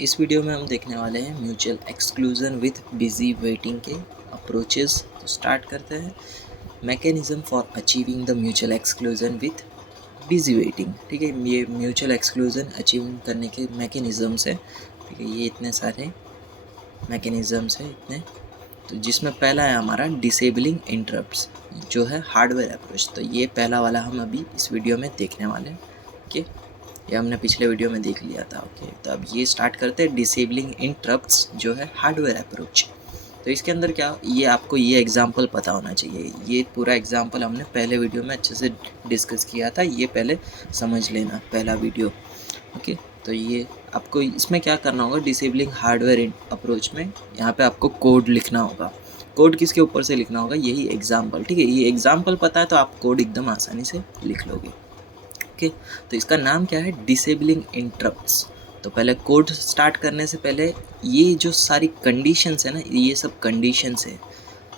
इस वीडियो में हम देखने वाले हैं mutual exclusion with busy waiting के अप्रोचेस। तो स्टार्ट करते हैं। Mechanism for achieving the mutual exclusion with busy waiting. ठीक है, ये म्यूचुअल एक्सक्लूजन अचीव करने के मैकेनिज़म्स है। ठीक है, ये इतने सारे मैकेनिज़म्स है इतने। तो जिसमें पहला है हमारा डिसेबलिंग इंटरप्ट्स, जो है हार्डवेयर अप्रोच। तो ये पहला वाला हम अभी इस वीडियो में देखने वाले हैं। ओके, ये हमने पिछले वीडियो में देख लिया था। ओके, तो अब ये स्टार्ट करते हैं डिसेबलिंग इंटरप्ट्स, जो है हार्डवेयर अप्रोच। तो इसके अंदर क्या, ये आपको ये एग्जांपल पता होना चाहिए। ये पूरा एग्जांपल हमने पहले वीडियो में अच्छे से डिस्कस किया था, ये पहले समझ लेना पहला वीडियो। ओके, तो ये आपको इसमें क्या करना होगा, डिसेबलिंग हार्डवेयर अप्रोच में यहाँ पे आपको कोड लिखना होगा। कोड किसके ऊपर से लिखना होगा, यही एग्जाम्पल। ठीक है, ये एग्जाम्पल पता है तो आप कोड एकदम आसानी से लिख लोगे। ओके, तो इसका नाम क्या है, डिसेबलिंग इंटरप्ट्स। तो पहले कोड स्टार्ट करने से पहले ये जो सारी कंडीशंस है ना, ये सब कंडीशंस है,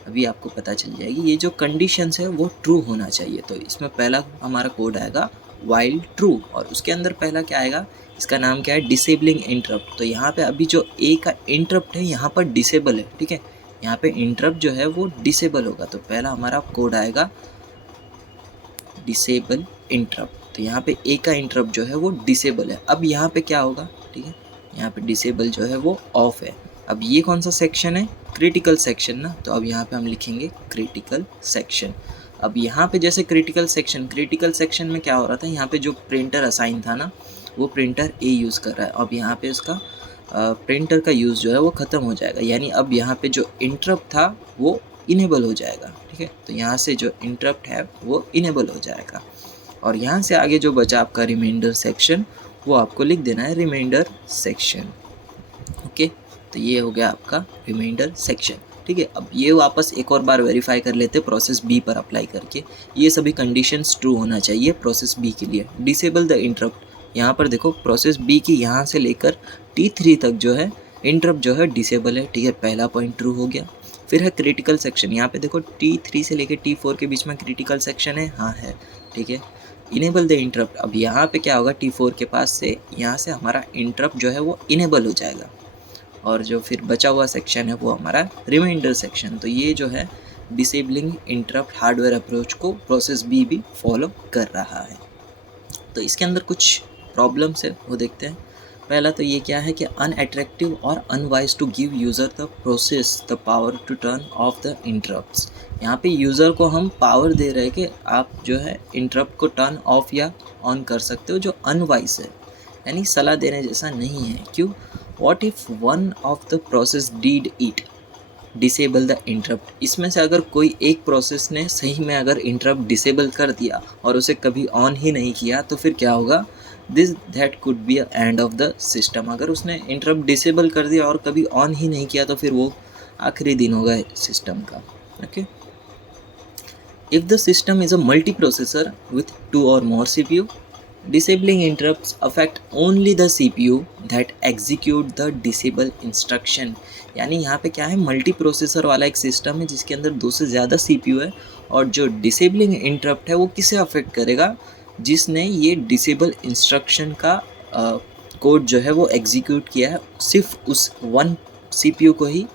अभी आपको पता चल जाएगी। ये जो कंडीशंस है वो ट्रू होना चाहिए। तो इसमें पहला हमारा कोड आएगा वाइल ट्रू, और उसके अंदर पहला क्या आएगा, इसका नाम क्या है, डिसेबलिंग इंटरप्ट। तो यहाँ पे अभी जो ए का इंटरप्ट है यहाँ पर डिसेबल है। ठीक है, यहाँ पे इंटरप्ट जो है वो डिसेबल होगा। तो पहला हमारा कोड आएगा डिसेबल इंटरप्ट। तो यहाँ पे ए का इंटरप्ट जो है वो डिसेबल है। अब यहाँ पे क्या होगा, ठीक है, यहाँ पे डिसेबल जो है वो ऑफ है। अब ये कौन सा सेक्शन है, क्रिटिकल सेक्शन ना। तो अब यहाँ पे हम लिखेंगे क्रिटिकल सेक्शन। अब यहाँ पे जैसे क्रिटिकल सेक्शन में क्या हो रहा था, यहाँ पे जो प्रिंटर असाइन था ना, वो प्रिंटर ए यूज़ कर रहा है। अब यहाँ पे उसका प्रिंटर का यूज़ जो है वो ख़त्म हो जाएगा, यानी अब यहाँ पे जो इंटरप्ट था वो इनेबल हो जाएगा। ठीक है, तो यहाँ से जो इंटरप्ट है वो इनेबल हो जाएगा, और यहाँ से आगे जो बचा आपका रिमाइंडर सेक्शन, वो आपको लिख देना है रिमाइंडर सेक्शन। ओके, तो ये हो गया आपका रिमाइंडर सेक्शन। ठीक है, अब ये वापस एक और बार वेरीफाई कर लेते हैं प्रोसेस बी पर अप्लाई करके। ये सभी कंडीशंस ट्रू होना चाहिए प्रोसेस बी के लिए। डिसेबल द इंटरप्ट, यहाँ पर देखो प्रोसेस बी की यहाँ से लेकर T3 तक जो है इंटरप्ट जो है डिसेबल है। ठीक है, पहला पॉइंट ट्रू हो गया। फिर है क्रिटिकल सेक्शन, यहाँ पे देखो T3 से लेकर T4 के बीच में क्रिटिकल सेक्शन है, हाँ है। ठीक है, इनेबल द इंटरप्ट, अब यहाँ पे क्या होगा, T4 के पास से यहाँ से हमारा इंटरप्ट जो है वो इनेबल हो जाएगा, और जो फिर बचा हुआ सेक्शन है वो हमारा रिमाइंडर सेक्शन। तो ये जो है डिसेबलिंग इंटरप्ट हार्डवेयर अप्रोच को प्रोसेस बी भी फॉलो कर रहा है। तो इसके अंदर कुछ प्रॉब्लम्स है, वो देखते हैं। पहला तो ये क्या है कि अनअट्रैक्टिव और unwise to give user the process the power to turn off the interrupts. यहाँ पे यूज़र को हम पावर दे रहे हैं कि आप जो है इंटरप्ट को टर्न ऑफ या ऑन कर सकते हो, जो अनवाइज है, यानी सलाह देने जैसा नहीं है। क्यों, what if one of the process did it disable the interrupt. इसमें से अगर कोई एक प्रोसेस ने सही में अगर इंटरप्ट डिसेबल कर दिया और उसे कभी ऑन ही नहीं किया, तो फिर क्या होगा, that could be a end of the system. अगर उसने इंटरप्ट डिसेबल कर दिया और कभी ऑन ही नहीं किया, तो फिर वो आखिरी दिन होगा सिस्टम का। Okay, if the system is a multi processor with 2 or more CPU, disabling interrupts affect only the CPU that execute the disable instruction। यानी यहाँ पे क्या है, मल्टी प्रोसेसर वाला एक सिस्टम है जिसके अंदर 2 से ज़्यादा CPU है, और जो डिसेबलिंग इंटरप्ट है वो किसे अफेक्ट करेगा, जिसने ये डिसेबल इंस्ट्रक्शन का कोड जो है वो एग्जीक्यूट किया है, सिर्फ उस वन CPU को ही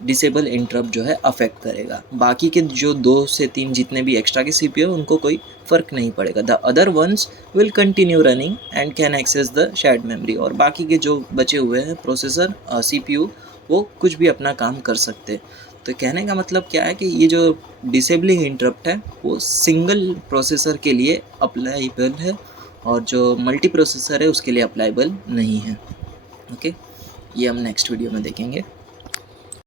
डिसेबल इंटरप्ट जो है अफेक्ट करेगा। बाकी के जो 2 से 3 जितने भी एक्स्ट्रा के CPU है उनको कोई फ़र्क नहीं पड़ेगा। The other ones will continue running and can access the shared memory. और बाकी के जो बचे हुए हैं प्रोसेसर CPU, वो कुछ भी अपना काम कर सकते। तो कहने का मतलब क्या है कि ये जो डिसेबलिंग इंटरप्ट है वो सिंगल प्रोसेसर के लिए अप्लाइबल है, और जो मल्टी प्रोसेसर है उसके लिए अप्लाइबल नहीं है। ओके, ये हम नेक्स्ट वीडियो में देखेंगे।